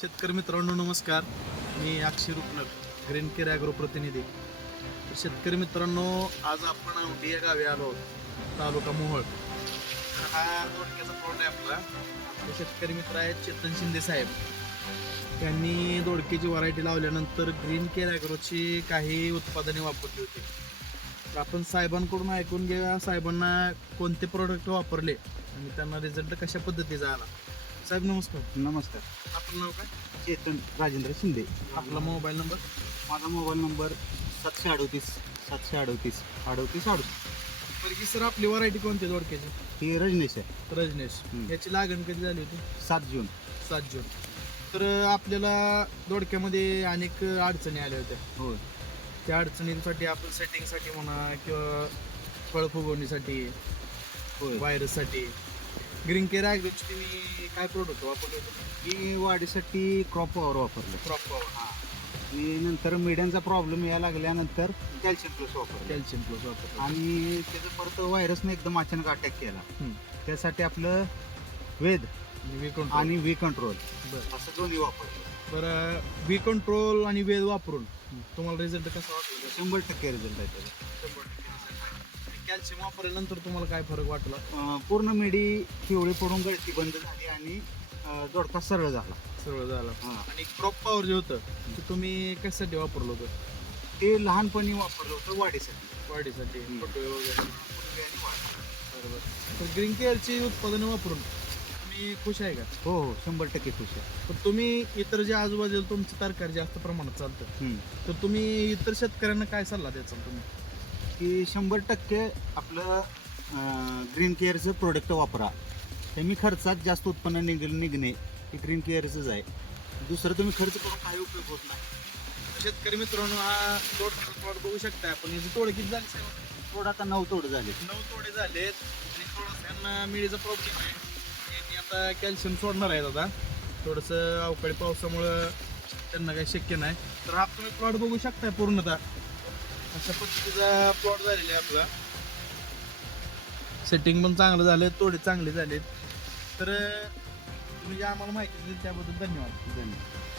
शेतकरी मित्रांनो नमस्कार. मी Akshay Rupnak green care agro प्रतिनिधी. तर शेतकरी मित्रांनो आज आपण औंढी या गावी आलो तालुका मोहोळ. तर हा दोडक्याचा प्लॉट आहे आपला. आपले शेतकरी मित्र आहेत चेतन शिंदे साहेब. त्यांनी दोडक्याची व्हरायटी लावल्यानंतर ग्रीन केअर ॲग्रोची काही उत्पादने वापरली होती. तर आपण साहेबांकडून ऐकून घ्या साहेबांना कोणते प्रोडक्ट वापरले आणि त्यांना रिझल्ट कशा पद्धतीचा आला. साहेब नमस्कार. नमस्कार. आपलं नाव काय? चेतन राजेंद्र शिंदे. आपला मोबाईल नंबर? माझा मोबाईल नंबर सातशे अडोतीस सातशे अडोतीस अडोतीस अडोतीस. ही सर आपली व्हरायटी कोणती दोडक्याची ही रजनीश आहे. रजनेश. हम्म. याची लागण कधी झाली होती? सात जून. सात जून. तर आपल्याला दोडक्यामध्ये अनेक अडचणी आल्या होत्या. हो त्या अडचणींसाठी आपण सेटिंगसाठी म्हणा किंवा फळ फुगवणीसाठी होय. व्हायरससाठी ग्रीन केअर ॲग्रोची तुम्ही काय प्रोडक्ट वापरले होते मी वाढीसाठी क्रॉप पॉवर वापरलं क्रॉप पॉवर आणि नंतर मिडियांचा प्रॉब्लेम यायला लागल्यानंतर कॅल्शियम प्लस वापरलं कॅल्शियम प्लस वापरलं आणि त्याचं परत व्हायरसने एकदम अचानक अटॅक केला. त्यासाठी आपलं वेद वी कंट्रोल आणि वी कंट्रोल बरं. असं दोन्ही वापरलं बरं वी कंट्रोल आणि वेद वापरून तुम्हाला रिझल्ट कसा वाटला? शंभर टक्के रिझल्ट आहे त्याचा. कॅल्शियम वापरल्यानंतर तुम्हाला काय फरक वाटला? अं, पूर्ण मिडी पिवळी पडून गळती बंद झाली आणि अं, दोडका सरळ झाला. सरळ झाला. हां. आणि क्रॉप पॉवर जे होतं ते तुम्ही कशासाठी वापरलं होतं? ते लहानपणी वापरलं होतं वाढीसाठी. वाढीसाठी हम्म. फुटवे वगैरे. फुटवे आणि वाढ. बरोबर. तर ग्रीन केअरची उत्पादनं वापरून तुम्ही खुश आहे का? हो हो शंभर टक्के खुश आहे. तर तुम्ही इतर जे आजूबाजूला तुमचं तरकारी जास्त प्रमाणात चालतं हम्म. तर तुम्ही इतर शेतकऱ्यांना काय सल्ला द्यायचा तुम्ही? की शंभर टक्के आपलं ग्रीन केअरचं प्रोडक्ट वापरा. कमी खर्चात जास्त उत्पन्न निघ निघणे हे ग्रीन केअरचंच आहे. दुसरं तुम्ही खर्च करून काही उपयोग होत नाही. शेतकरी मित्रांनो हा तोड प्लॉट बघू शकता आपण. याची तोड किती झाली? साहेब? थोडं आता नऊ तोड झाले. नऊ तोडे झालेत आणि थोडंसं यांना मिळीचा प्रॉब्लेम आहे. यांनी आता कॅल्शियम सोडणार आहेत आता. थोडंसं अवकाळी पावसामुळं त्यांना काही शक्य नाही. तर हा तुम्ही प्लॉट बघू शकताय पूर्णतः. अशा पद्धतीचा प्लॉट झालेला आहे आपला. सेटिंग पण चांगलं झालं तोडे चांगले झालेत. तर तुम्ही जे आम्हाला माहिती दिली त्याबद्दल धन्यवाद. धन्यवाद.